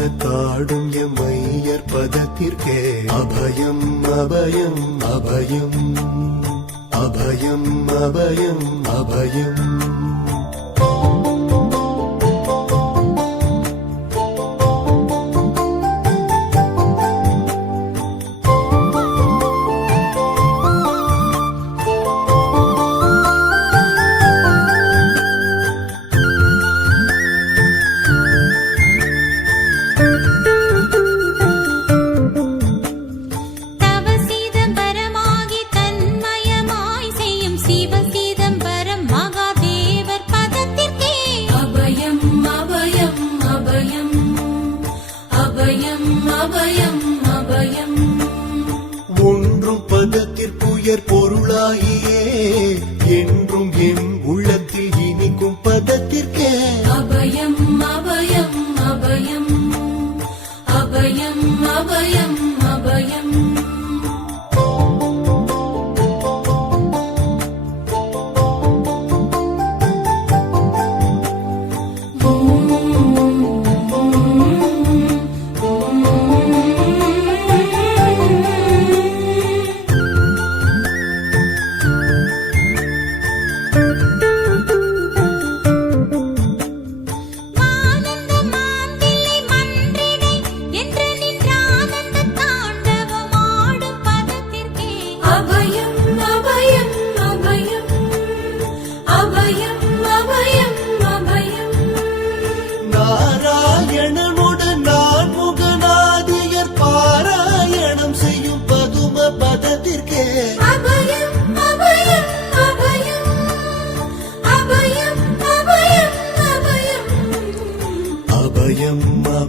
அம்பலத்தாடும் எம்மையர் பதத்திற்கே. அபயம் அபயம் அபயம். அபயம் அபயம் அபயம். பொருளாயி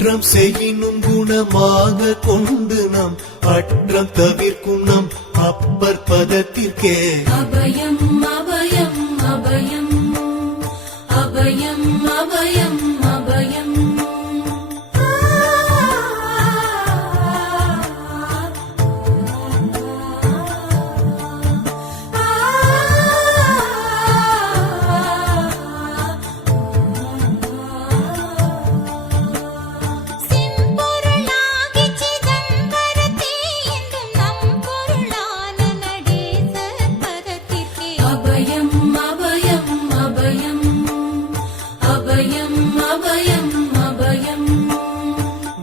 குற்றம் செய்யினும் குணமாக கொண்டு நம் அற்றம் தவிர்க்கும் நம் அப்பர் பதத்திற்கே. அபயம் அபயம் அபயம் அபயம். அபயம் அபயம்.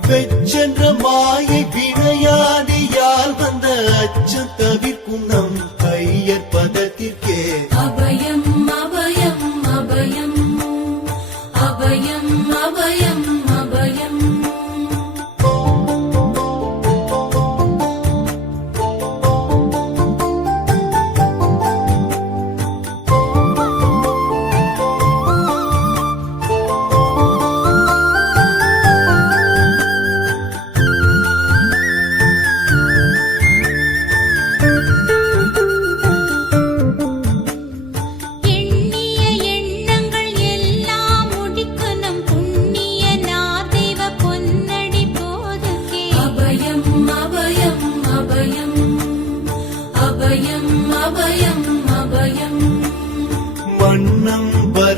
வெச்சென்ற மாயை வினையாடியால் வந்த அச்சம் தவிர்க்கும் நம் ஐயர் அபயம் அபயம் அபயம்.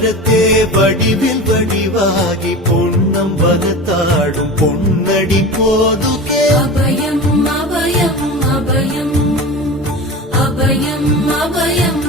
வரத்தே வடிவில் வடிவாகி பொன்னம் வரத்தாடும் பொன்னடி போதுகே அபயம் அபயம் அபயம். அபயம் அபயம்.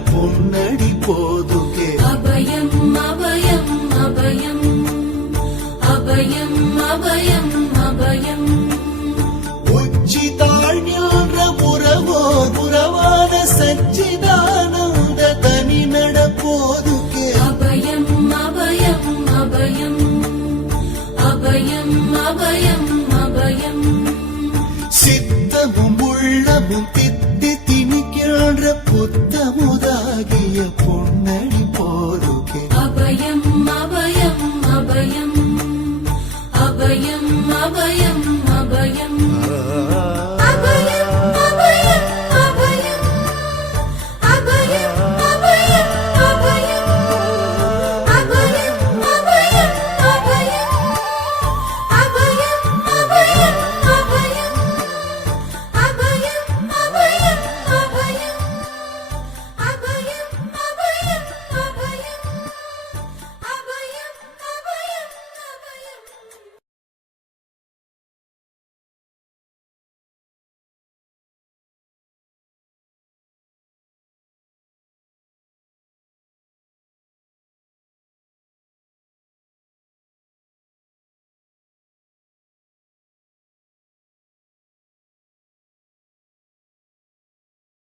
பொன்னடி போதுகே அபயம் அபயம் அபயம். அபயம் அபயம் அபயம். உச்சி தாழ்நின்ற உறவோர் உறவான சச்சிதானந்த தனி நடப்போதுகே அபயம் அபயம் அபயம் அபயம். அபயம் அபயம். புத்தமுதாகிய பொன்னடி போதுகே அபயம் அபயம் அபயம்.